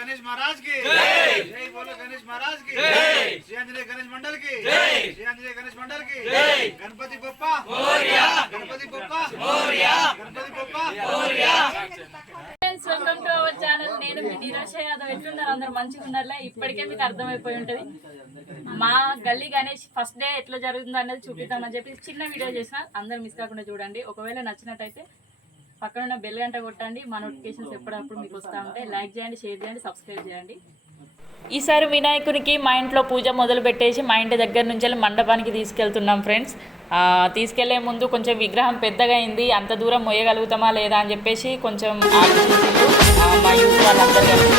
गणेश महाराज की जय, जय बोलो गणेश महाराज की जय, श्री आंजनेय गणेश मंडल की जय, श्री आंजनेय गणेश मंडल की जय, Ganpati Bappa Morya, Ganpati Bappa Morya, Ganpati Bappa Morya. Friends welcome to our channel. నేను మీ నిరాశ యాదవ్. ఎట్లున్నారు అందరు? మంచిగా ఉన్నారులే. ఇప్పటికే మీకు అర్థమైపోయి ఉంటుంది మా గల్లీ గణేష్ ఫస్ట్ డే ఎట్లా జరుగుతుందో అనేది చూపిద్దామని చెప్పి చిన్న వీడియో చేసిన. అందరూ మిస్ కాకుండా చూడండి. ఒకవేళ నచ్చినట్టయితే పక్కన ఉన్న బెల్ గంట కొట్టండి. మా నోటిఫికేషన్స్ ఎప్పుడప్పుడు మీకు వస్తూ ఉంటాయి. లైక్ చేయండి, షేర్ చేయండి, సబ్స్క్రైబ్ చేయండి. ఈసారి వినాయకునికి మా ఇంట్లో పూజ మొదలు పెట్టేసి మా ఇంటి దగ్గర నుంచి మండపానికి తీసుకెళ్తున్నాం ఫ్రెండ్స్. తీసుకెళ్లే ముందు కొంచెం విగ్రహం పెద్దగా అయింది, అంత దూరం మోయగలుగుతామా లేదా అని చెప్పేసి కొంచెం ఆలోచించారు మా యూత్ వాళ్ళందరూ కలిసి.